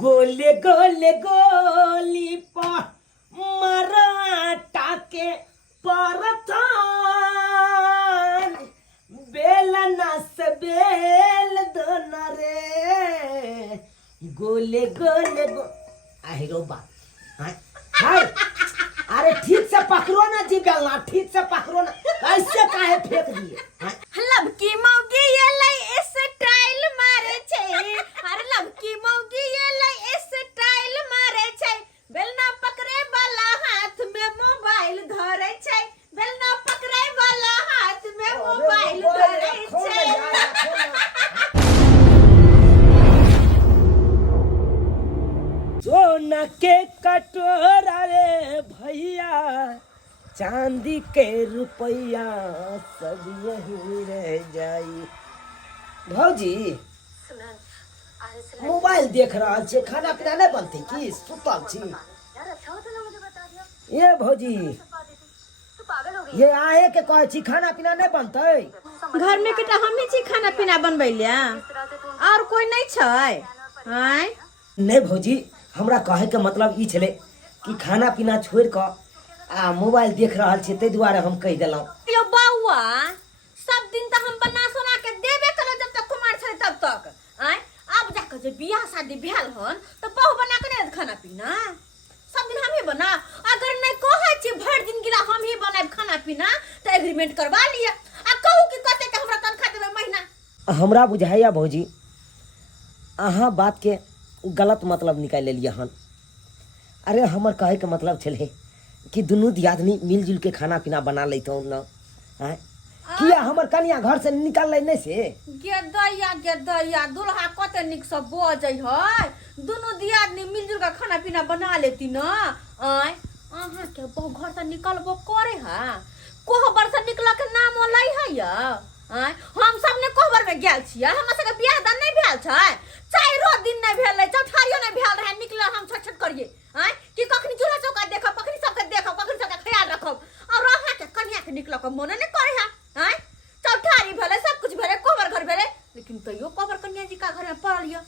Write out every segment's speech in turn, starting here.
गोले गोले गोली पर मराठा के परथान बेलना से बेल दोना रे गोले गोले गो आहिरो बा हाय अरे ठीक से पकड़ो ना जी बेलना ठीक से पकड़ो ना ऐसे काहे फेंक दिए लबकी मौगी ये लई स्टाइल मारे छे अरे लबकी मौगी ये लई स्टाइल मारे छे बेलना पकड़े वाला हाथ में मोबाइल धरे छे बेलना पकड़े वाला हाथ में मोबाइल धरे छे सोना के कटोरा रे भैया चांदी के रुपया सब यही रह जाई भौजी मोबाइल देख रहा छे खाना पीना नहीं बनते की सुतल छी ये भौजी ये आए के कहे छी खाना पीना नहीं बनते घर में केटा हमनी छी खाना पीना बनबैलिया और कोई नहीं छै हाय नहीं भौजी हमरा कहे के मतलब ई छले कि खाना पीना छोड़ के आ मोबाइल देख रहा छे ते दुआरे हम कह देलौ यो बौआ सब दिन त हम बना सोना के देबे करो जब तक कुमार छले तब तक आय अब जाके जे बियाह शादी भेल हन त बहु बना के नहीं खाना पीना सब दिन हम ही बना अगर नहीं कहे छी भर दिन गिला हम ही बनाए खाना पीना त एग्रीमेंट करवा लिया आ कहू कि कते के हमरा तनखा देबे महीना हमरा बुझाइया भौजी अहाँ बात के गलत मतलब निकाल लिया हन अरे हमर कहे के मतलब छले कि दुनू दियादनी मिलजुल के खाना पीना बना लेतो न हैं किया हमर कन्या घर से निकाल ले नहीं से गेदैया दुल्हा कते निक सब बजै है दुनू दियादनी मिलजुल के खाना पीना बना लेती न आय अहाँ के बहु घर से निकलबो करे हा कोहबर से निकला के नाम लै है या आय हम सब ने कोहबर में गेल छियै हमरा सब के बियाह दान नहीं भेल छै चाइरो दिन नहीं भेल चौठारियो नहीं भेल रहे निकला हम छट करिए आय कि कखनी चूल्हा चौका देखब कखनी सबके देखब कखनी सबके ख्याल रखब और अहाँ के कन्या के निकला के मन नहीं करे है आय चौठारी भेले सब कुछ भेले कोहबर घर भेले लेकिन तइयो कोहबर कन्या जी का घर में पड़ल या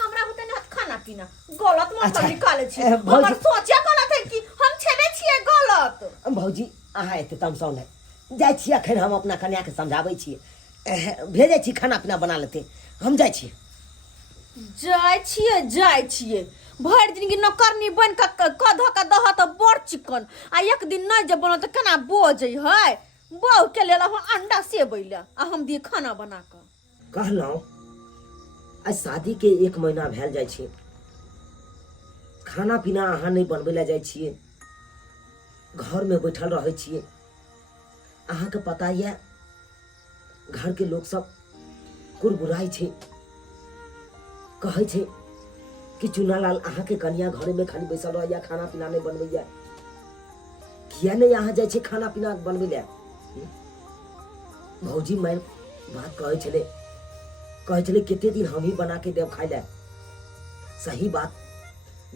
हमरा होते न खाना पीना गलत मतलब निकाले छी हमर सोचे गलत है कि हम छेबे छिए गलत भौजी अहाँ एते तमसौ नहीं जाय छी अखन हम अपना कन्या के समझाबै छी भेजे छी खाना पीना बना लेते हम जाय छी जाय छिए भर दिन की नौकरनी बन के कध के दह त बड़ चिकन आ एक दिन नहीं जे बनल त केना बोजै है बहु के लेला हम अंडा सेबैला आ हम दिए खाना बना के कहलौ आज शादी के 1 महीना भेल जाय छी खाना पीना अहाँ नहीं बनबै ला जाय छिए घर में बैठल रहै छिए अहाँ के पता ये घर के लोग सब कुरबुराई छे कहे छे कि चुनालाल अहाँ के कन्या घरे में खाली बैसल रहैया खाना पीना नहीं बनबैया किया नहीं अहाँ जाय छे खाना पीना बनबै ला भौजी मैं बात कहे छले कितने दिन हम ही बना के देव खाई ला सही बात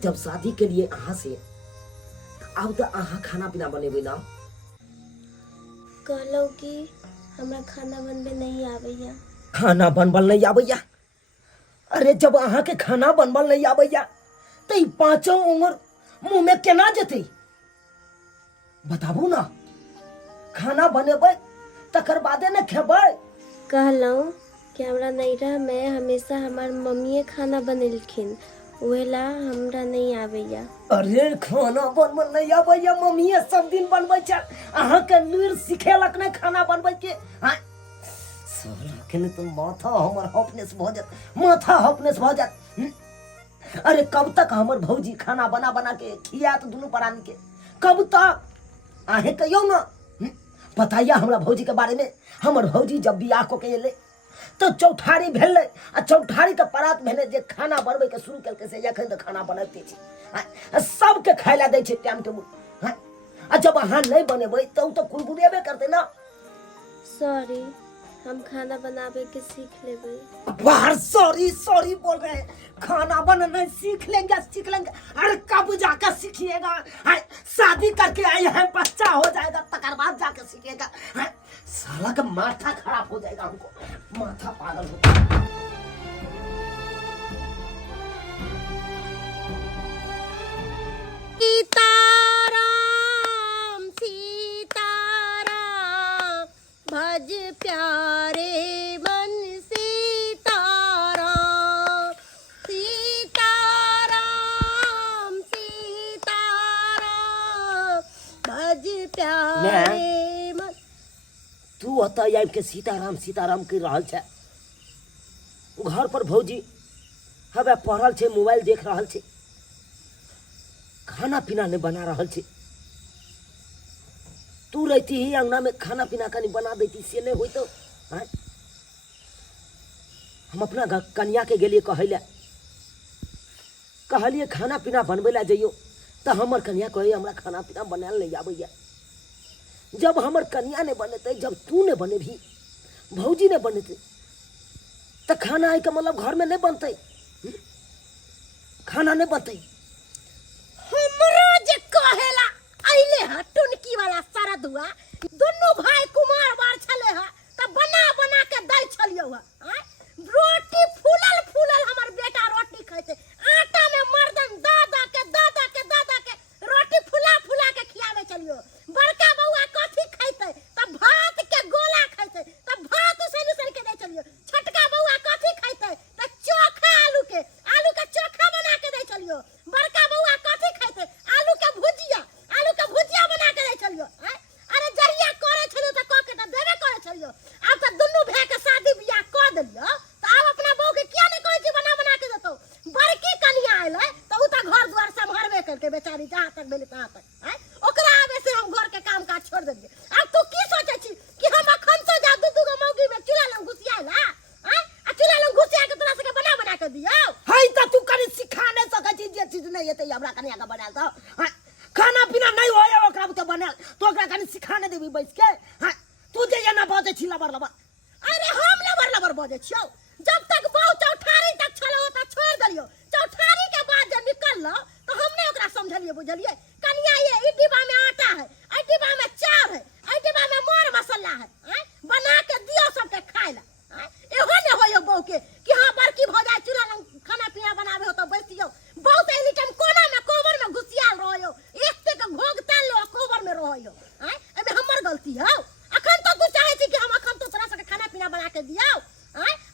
जब शादी के लिए अहाँ से अब तो अहाँ खाना पीना बनेबै ना कहलो कि हमरा खाना बनबे नहीं आबैया खाना बनबल नहीं आबैया अरे जब अहाँ के खाना बनबल नहीं आबैया तो ई पांचों उंगर मुंह में केना जेतै बताबू ना खाना बनेबै तकर बादे न खेबै कहलो कि हमरा नैरा में हमेशा हमार मम्मीए खाना बनेलखिन ओहेला हमरा नहीं आबैया अरे खाना बनबल नहीं आबैया मम्मीए सब दिन बनबै छै अहाँ के नूर सिखेलक नहीं खाना बनबै के हां साला के तो माथा हमर हॉपनेस भ जात माथा हॉपनेस भ जात अरे कब तक हमर भौजी खाना बना बना के खियात दुनू प्राणी के कब तक आहे कहियो ना बताइया हमरा भौजी के बारे में हमर भौजी जब बियाह को के एले तो चौठारी भेले आ चौठारी के परात भेले जे खाना बनबै के शुरू केलकै से एखन त खाना बनैते छी सब के खाइला दै छै टाइम टेबुल आ जब अहाँ नहीं बनेबै तो कुरकुरेबे करते ना सॉरी हम खाना बनावे के सीख लेबै बाहर सॉरी बोल रहे हैं खाना बनाना सीख लेंगे अरे कब जाकर सीखिएगा शादी करके आए हैं बच्चा हो जाएगा तकर बाद जाकर सीखिएगा साला का माथा खराब हो जाएगा हमको माथा पागल हो ओतऽ आबि के सीताराम सीताराम कहि रहल छै। घर पर भौजी हवे पढ़ल छै, मोबाइल देख रहल छै, खाना पीना नहीं बना रहल छै। तू रहती ही अंगना में खाना पीना कनी बना देती से नहीं होई तो। आँय? हम अपना कन्या के गेलिए कहलिए खाना पीना बनबे ला जइयो तो हमर कन्या कहे हमरा खाना पीना बनाल नहीं आबैया। जब हमर कन्या ने बनेते, जब तू ने बनेबी, भौजी ने बनेते, तो खाना आई का मतलब घर में नहीं बनते, खाना नहीं बनते। हमरो जे कहेला आइले ह टुनकी वाला सारा दुआ दोनों भाई कुमार बार छले ह त बना बना के दै छलियो ह। रोटी फूलल फूलल हमर बेटा रोटी खाइते, आटा में मर्दन दादा के रोटी फुला फुला के खियावे चलियो। बड़का बउआ कथी खाइते त भात के गोला खाइते, त भात उसन उसन के दे चलियो। छोटका बउआ कथी खाइते त चोखा आलू के चोखा बना के दे चलियो। बड़का बउआ कथी खाइते आलू के भुजिया बना के दे चलियो। अरे जहिया करे छलियो त क के त देबे करे छलियो। अब त दुनु भाई के शादी बियाह क देलियो त अब अपना बहू के किया नहीं कहै छी बना बना के देतो। बड़की कन्या आइले त उ त घर द्वार संभालबे करके बेचारी जहां तक भेले तहां तक। ओकरा आबे से हम घर के काम काज छोड़ देलिए। अब तू की सोचे छी कि हम अखन तो जा दू गो मौगी में चूल्हा लंग घुसियाला, आ चूल्हा लंग घुसिया के तोरा सके बना बना के दियो। हई त तू कनी सिखा नहीं सकै छी, जे चीज नहीं हेतै हमरा कन्या के बनाल तो। खाना पीना नहीं होय ओकरा तो बनाल तो ओकरा कनी सिखा नहीं देबी बैठ के। तू जे एना बाजे छी लबर लबर। अरे हम लबर लबर बजे छियो। जब तक बहु चौठारी तक छलो त छोड़ देलियो। चौठारी के बाद जब निकललो तो हमने ओकरा समझलिए बुझलिए। कन्या ये ई डिब्बा में आटा है, ई डिब्बा में चाउर है, ई डिब्बा में मर मसाला है, बना के दियो सबके खाए ला। एहो ने होयो बहू के कि हां बड़की भौजाई चूल्हा लंग खाना पीना बनावे हो तो बैठियो। बहुत एनी टाइम कोना में कोबर में घुसियाल रहियो, एकते के घोग ताल लो कोबर में रहियो। एमे हमर गलती हौ। अखन तो तू चाहे छी कि हम अखन तो तोरा सबके खाना पीना बना के दियो।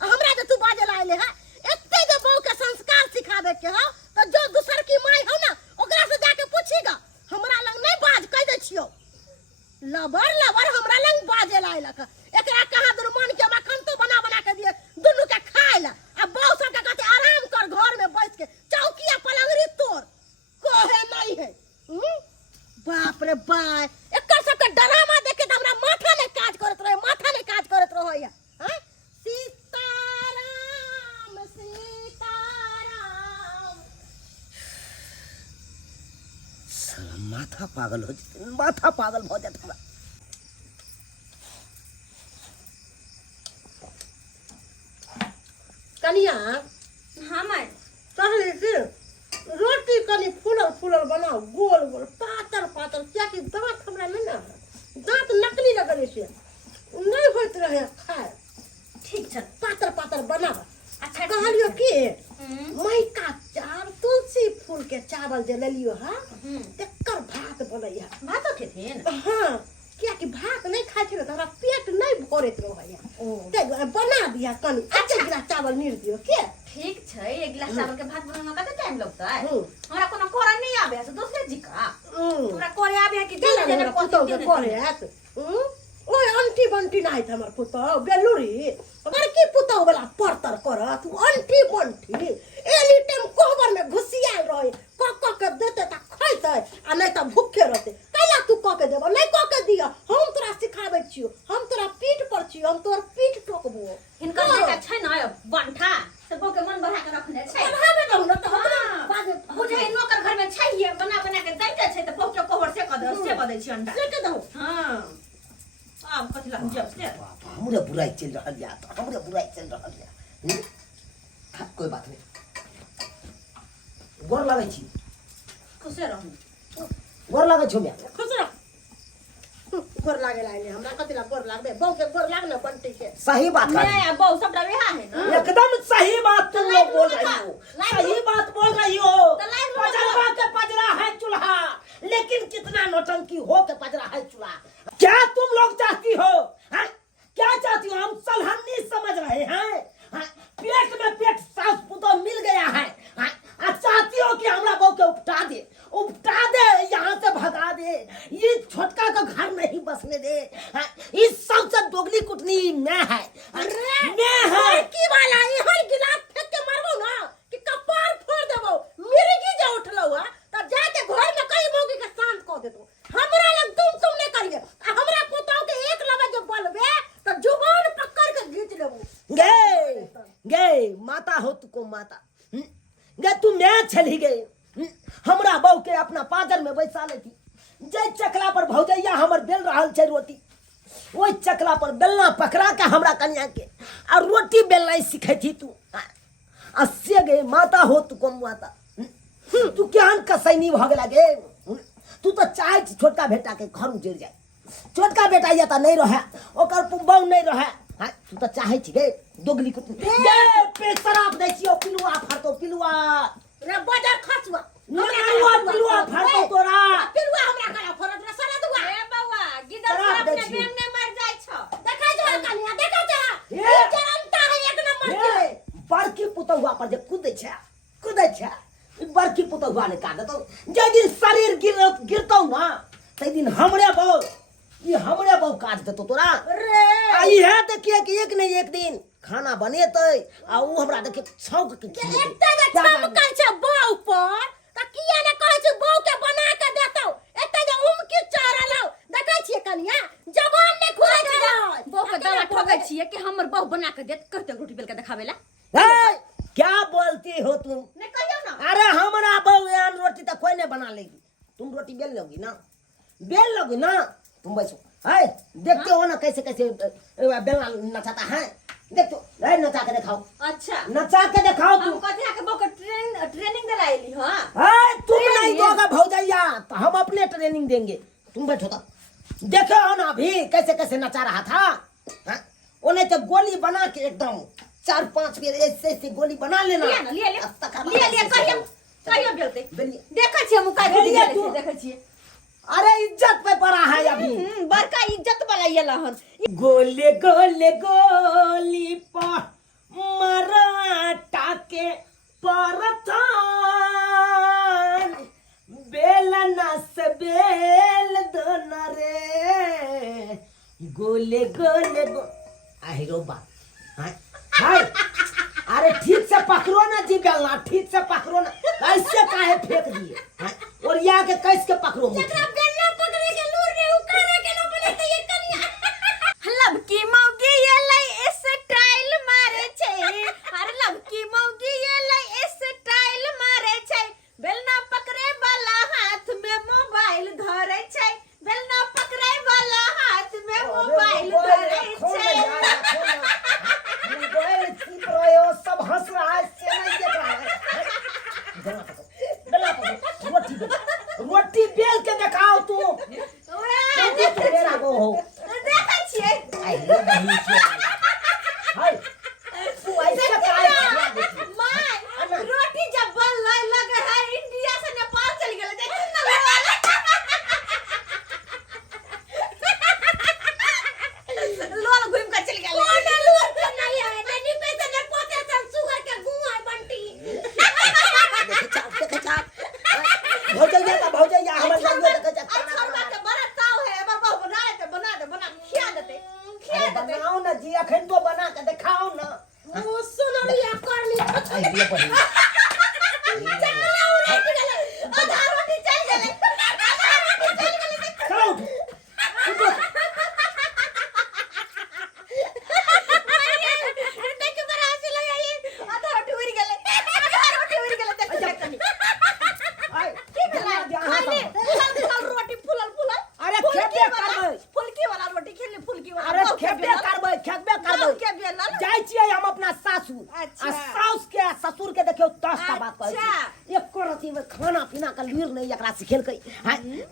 हमरा जे तू बाजे लाइले है एते जे बहू के संस्कार सिखावे के हो तो जो दूसर की माई हो ना ओकरा से जाके पूछीगा। हमरा लंग नहीं बाज कह दे छियो। लबर लबर हमरा लंग बाजे लाइलक। एकरा कहां दुनु मन के मखन तो बना बना के दिए दुनु के खाए ला। अब बहू सब के कहते आराम कर घर में बैठ के चौकिया पलंगरी तोड़ कहे नहीं है। बाप रे बाप एकर सब के ड्रामा देख के हमरा माथा नहीं काज करत रहे, माथा नहीं काज करत रहोया। सीताराम सीताराम साला माथा पागल हो जाते, माथा पागल हो जाता हमरा। कनिया हाँ माय कहले से रोटी कनी फूलल फूलल बनाओ, गोल गोल पातर पातर, क्या कि दांत हमरा नहीं ना है। दांत नकली लगले से नहीं होत रहे खाए। ठीक छै पातर पातर बनाओ। अच्छा कहलियो कि मैका चार तुलसी फूल के चावल जे लेलियो है तेकर भात बनैया। भात खेथिन। हाँ क्या कि भात नहीं खाए छे तो हमरा पेट नहीं भरत रहैया। ते बना दिया कनी अच्छा गिलास चावल नीर दियो के। ठीक छै एक गिलास चावल के भात बनावे में कते टाइम लगतै? हमरा कोनो करे नहीं आबे है दूसरे जी का। तोरा करे आबे है कि चल हमरा पुतो के करे है। ओए अंटी बंटी नहीं था हमर पुतो बेलुरी बड़की पुतो वाला परतर करत अंटी बंटी एनी टाइम कोबर में घुसियाल रहे। क के देते त खइते आ नहीं त भूखे रहते। कैला तू क के देबो नहीं क के दिया। हम तोरा सिखाबै छियो, हम तोरा पीठ पर छियो, हम तोर पीठ टोकबो। हिनकर बेटा छै न बंठा से बो के मन बढ़ा के रखने छै। बढ़ाबे रहू न त हम बाजे बुझे नौकर घर में छै ये बना बना के दैते छै त पहुंचो कोबर से क दे छी अंडा से के दहु। हां अब कथि लग जब से हमरे बुराई चल रहल या, तो हमरे बुराई चल रहल या। कोई बात नहीं, गोर लागै छी, खुशे रहू। गोर लागै छौ मैं। खुश रह। गोर लागे लागे हमरा कथि ला गोर लागबे बहू के गोर लाग न बंटी के। सही बात मैं है, या बहु सब डबिया है ना। एकदम सही बात तुम लोग बोल रही हो, लाइट सही बात बोल रही हो। तो लाइट लो। पजरवा के पजरा है चूल्हा, लेकिन कितना नौटंकी हो के पजरा है चूल्हा। क्या तुम लोग चाहती हो? हाँ? क्या चाहती हो? हम सलहनी समझ रहे हैं। हाँ? पेट में पेट सास पुतो मिल गया है। हाँ? चाहती हो कि हमरा बहू के उपटा दे, यहाँ से भगा दे, ये छोटका का घर नहीं बसने दे। हाँ? इस सबसे दोगली चली गई। हमरा बहू के अपना पाजर में बैसा लेती, जे चकला पर भौजैया हमर बेल रहल छै रोटी, ओहि चकला पर बेलना पकड़ा के हमरा कन्या के आ रोटी बेलना सिखेती तू। आ से गे माता हो तू कम माता, तू केहन कसैनी भ गेला गे। तू तो चाहे छोटका बेटा के घर उजड़ जाए, छोटका बेटा या तो नहीं रहे, ओकर बहू नहीं रहे। तू तो चाहे छी गे दोगली को पे शराब दे छियो, पिलुआ फरतो पिलुआ रे बाजार खसवा पिलुआ फरतो तोरा। पिलुआ हमरा करा फरत रे सारा दुआ। ए बौआ गिदर शराब से दै अपने छियै। बेंग ने मर जाय छ। देखा जा कनिया, देखा जा ए! ई जनता है एक नंबर के। ए, बड़की पुतहुआ पर जे कूदै छै बड़की पुतहुआ ने काट देतौ। जे दिन शरीर गिरतौ ना तै दिन हमरे बहु काट देतौ तोरा। रे आ इहे देखिए कि एक नहीं एक दिन खाना बनेतै आ उ हमरा देखे छौक के एते जे चमकल छै बाऊ पर त किया ने कहै छै बाऊ के बना के देतौ। एते जे उमकी चढ़लौ देखै छियै कनिया, जवान ने खुलै छै। बहू के दवा ठोकै छिए कि हमर बहू बना के देत, कहते रोटी बेल के देखावेला। ए, क्या बोलती हो तुम? ने कहियो ना अरे हमरा बहू एहन रोटी तो कोई नहीं बना लेगी। तुम रोटी बेल लोगी ना तुम बैठो। है देखते हो ना कैसे कैसे बेलना नचाता है, देखो नचा के दिखाओ, अच्छा नचा के दिखाओ हम तुम। कथि के बहू के ट्रेनिंग दिलाइली हां। है तुम ट्रेनिंग नहीं दोगे भौजैया तो हम अपने ट्रेनिंग देंगे। तुम बैठो तो देखो हो ना अभी कैसे कैसे नचा रहा था। उन्हें तो गोली बना के एकदम 4-5 बेर ऐसे गोली बना लेना। लिया ना लिया कहियो बेलते बेलिए। देखै छियै हम काटि बेलिए दिले तू। देखै छियै। अरे इज्जत पे पड़ा है अभी। बड़का इज्जत वाला ये लहन। गोले गोले गोली पर मराठा के परथान बेलना से बेल दोना रे। गोले गोले आहे रो बा हाय अरे ठीक से पकड़ो ना जी बेलना, ठीक से पकड़ो ना, कैसे काहे फेंक दिए और या के कैसे के पकड़ो मुझे। बेलना पकड़े के लूर रे उखाड़े के लो बोले त ये कनिया। लबकी मौगी ये लाई स्टाइल मारे छै। अरे लबकी मौगी ये लाई स्टाइल मारे छै। बेलना पकड़े वाला हाथ में मोबाइल धरे छै। बेलना पकड़े वाला हाथ में मोबाइल धरे छै। सब हंस रहा है, से नहीं देख रहा है। बेला पकड़ो, रोटी बेल के दिखाओ तू। ओए तू मेरा वो हो। देखै छियै। आई रे बहनी के। हाय तू ऐसे काहे माय रोटी जब बन लगे है इंडिया से नेपाल चल गेले देखिन ना। लोल घूम के चल गेले। कोन लूर के नहीं है नहीं पैसे ने पोते सब सुगर के गुआ है बंटी। देखे चाप भौजैया का भौजैया हमर लगे देखे चाप। अच्छा बात है बड़ा ताव है एबर बहु बना दे खिया देते बनाओ ना जी, अखन तो बना के दिखाओ ना। ओ सुनलिया कर ली आई रे बहनी चला उड़े गेले। आधा रोटी चल गेले। चलो उठो। देख के बड़ा हंसी लगे ये आधा रोटी उड़ गेले देख कनी। आई की भेला खाली फुलल रोटी फुलल अरे खेबे करबै, फुलकी वाला रोटी खेली फुलकी वाला। अरे खेबे करबै जाय छियै हम अपना सासुर। अच्छा। आ साउस के ससुर के देखियो 10 टा बात कहै अच्छा। छै। एको रति में खाना पीना का लुइर नहीं एकरा सिखेलकै।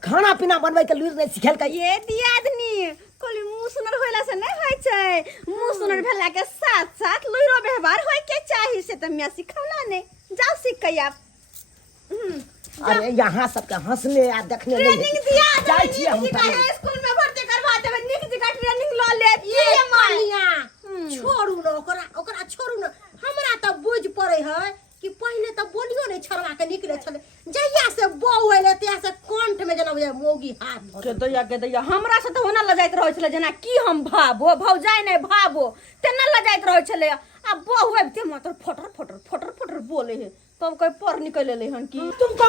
खाना पीना बनबै के लुइर नहीं सिखेलकै। ये दियादनी कोली मुंह सुनर होइला से नहीं होय छै। मुंह सुनर भेला के साथ साथ लुइरो व्यवहार होय के चाही से त मिया सिखौला ने। जाओ सीख के आप। अरे यहाँ सबके हंसने या देखने नहीं ट्रेनिंग दिया जाय छियै हम निक पढ़े। है स्कूल में भर्ती करवा देबे निक जगह ट्रेनिंग ल ले। ये मानिया छोड़ू ना ओकरा छोड़ू ना। हमरा त बुझ पड़े है कि पहले त बोलियो नहीं छड़वा के निकले छले। जहिया से बौ एले तहिया से कंठ में जना बुझे मोगी हाथ के दैया हमरा से त होना ल जाइत रहै छले जना की हम भाबो भौजाई नहीं भाबो तेना ल जाइत रहै छले। आ बहु ते मात्र फटर बोले है तब कोई पर निकल ले हन की। तुमको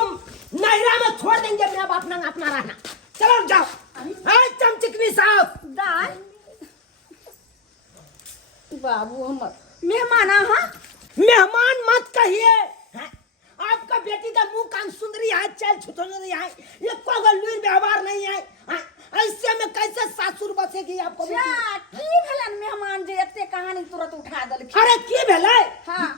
नैरा में छोड़ देंगे मेरा बाप ना अपना रहना। चलो जाओ। अरे चमचिकनी साहब दाई बाबू हमर मेहमान हां मेहमान मत कहिए। आपका बेटी का मुंह कान सुंदरी है, चल छुटोरी है, ये कोई लुईर व्यवहार नहीं है। हाँ, ऐसे में कैसे सासुर बसेगी आपको बेटी? जा की भेलन मेहमान जे एते कहानी तुरंत उठा देलखिन। अरे की भेलै? हां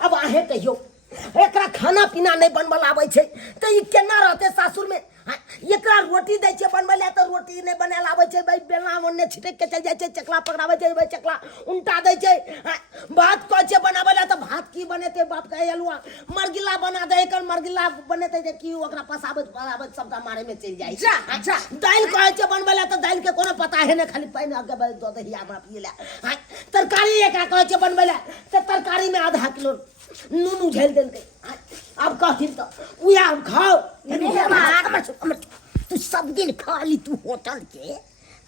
अब आहे कहियो एकरा खाना पीना नहीं बनबल आबै छै त ई केना रहते सासुर में? हाँ, एकरा रोटी दै छै बनबै ले त रोटी नहीं बनाएल आबै छै, भाई बेलना ओन्ने छिटक के चल जाय छै, चकला पकड़ाबै छै, भाई चकला उल्टा दै छै। हाँ, भात कहै छै बनाबै ले त भात की बनेते? बाप का अलुआ मरगिला बना दे, कर मरगिला बनेते जे की ओकरा पसाबै पसाबै सबटा मारे में चल जाय। जा जा दाल कहै छै बनबै ले त दाल के कोनो पता है ने, खाली पानी आगे बल दो दही हमरा पिए ले। हाँ, तरकारी एकरा कहै छै बनबै ले त तरकारी में आधा किलो नून उझेल देलकै। अब कहथिन तो उया खाओ मेहमान तू सब दिन खा ली तू होटल के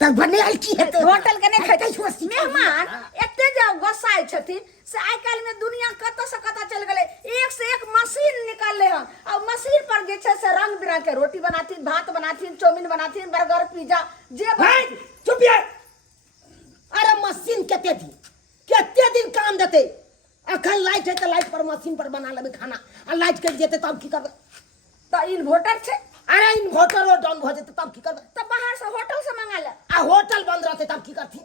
त बनेल की हेतै? होटल के नहीं खाते मेहमान एते जे गोसाई छथिन से आइ काल में दुनिया कत से कत चल गेले, एक से एक मशीन निकलले हन। अब मशीन पर जे छै से रंग बिरंग के रोटी बनाथिन, भात बनाथिन, चाउमीन बनाथिन, बर्गर पिज्जा जे भाई चुप ये। अरे मशीन केते दिन काम देते? अखन लाइट है तो लाइट पर मशीन पर बना लेबे खाना, आ लाइट कट जेते तब की करबे? त इन्वर्टर छै, अरे इन्वर्टर और डाउन भ जेते तब की करबे? त बाहर से होटल से मंगा ले। आ होटल बंद रहते तब की करथिन?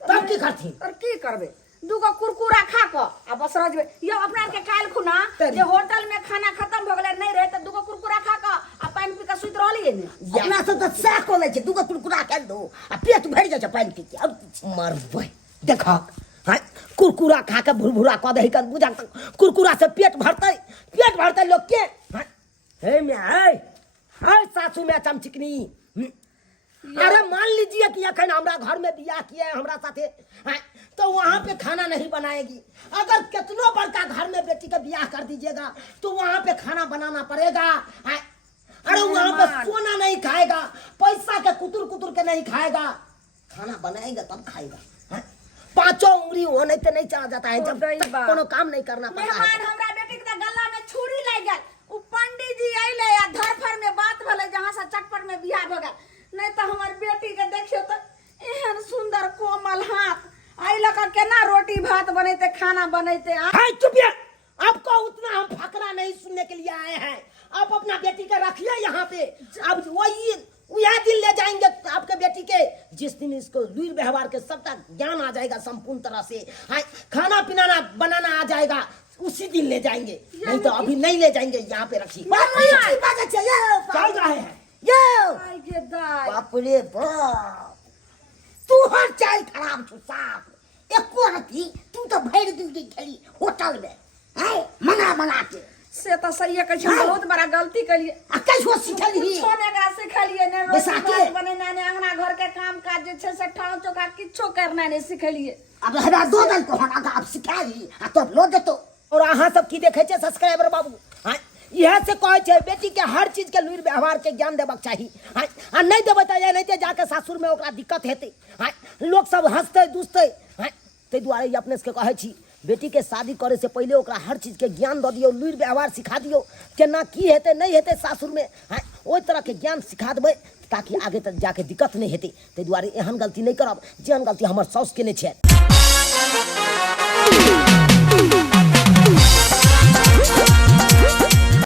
तब की करथिन? और की करबे? दूगो कुरकुरा खा क आ बस रह जेबे। यो अपना के काल खुना तरी। जे होटल में खाना खत्म भ गेले नहीं रहे त दूगो कुरकुरा खा क आ पानी पी के सुत रहलिए ने। अपना से तो सह को ले छै, दूगो कुरकुरा खा दो आ पेट भर जाय छै पानी पी के। अब मरबै देखा। हाँ, कुरकुरा खा के भुरभुरा कह दही कर बुझा कुरकुरा से पेट भरते लोग के। हाँ, हे में है सासू में चमचिकनी। अरे मान लीजिए कि अखन हमरा घर में बियाह किया है हमरा साथे, हाँ, तो वहाँ पे खाना नहीं बनाएगी। अगर कितनो बड़का घर में बेटी का बियाह कर दीजिएगा तो वहाँ पे खाना बनाना पड़ेगा। हाँ, अरे वहाँ पे सोना नहीं खाएगा, पैसा के कुतुर के नहीं खाएगा, खाना बनाएगा तब खाएगा। हाँ, पांचों उंगली होने से नहीं चला जाता है जब तक कोनो काम नहीं करना पड़ता मेहमान है। हमरा बेटी के गला में छुरी लग गेल, उ पंडित जी आइले या धरफर में बात भले जहां से चटपट में बियाह भ गेल। नहीं तो हमार बेटी के देखियो तो एहन सुंदर कोमल हाथ आई लका केना रोटी भात बनैते खाना बनैते। हाय चुप ये, आपको उतना हम फकरा नहीं सुनने के लिए आए हैं। आप अपना बेटी का रखिए यहाँ पे। अब वही यह दिन ले जाएंगे आपके बेटी के, जिस दिन इसको लुईर व्यवहार के सबका ज्ञान आ जाएगा संपूर्ण तरह से। हाँ, खाना पीना बनाना आ जाएगा, उसी दिन ले जाएंगे, नहीं तो अभी नहीं ले जाएंगे। यहाँ पे रखिए। चल रहे हैं आई गे दाई बाप रे बाप, तू हर चाल खराब छु साहब। एको रती तू तो भर दिन की खेली होटल में है मना के से तो सही है कि बहुत बड़ा गलती कलिए। कैसे सिखली? छोने का सिखलिए ने बैसा रोटी के? भात बनेना ने अंगना घर के काम काज जे छै से ठाव चोका किछो करना ने सिखलिए। अब हमरा दो दल को हटा आप सिखाई आ तो लो देतो। और अहाँ सब की देखे छे सब्सक्राइबर बाबू, हां यह से कहे छे बेटी के हर चीज के लुईर व्यवहार के ज्ञान देबक चाहिए। हां, आ नहीं देबे त नहीं ते जाके सासुर में ओकरा दिक्कत हेते। हां, लोग सब हंसते दुसते। हां, ते दुआरे ई अपने से कहे छी बेटी के शादी करे से पहले ओकरा हर चीज के ज्ञान द दियो, लुईर व्यवहार सिखा दियो, केना की हेते नहीं हेते सासुर में। हां, ओई तरह के ज्ञान सिखा देबै ताकि आगे तक जाके दिक्कत नहीं हेते। ते दुआरे एहन गलती नहीं करब जेहन गलती हमर साउस केने छै।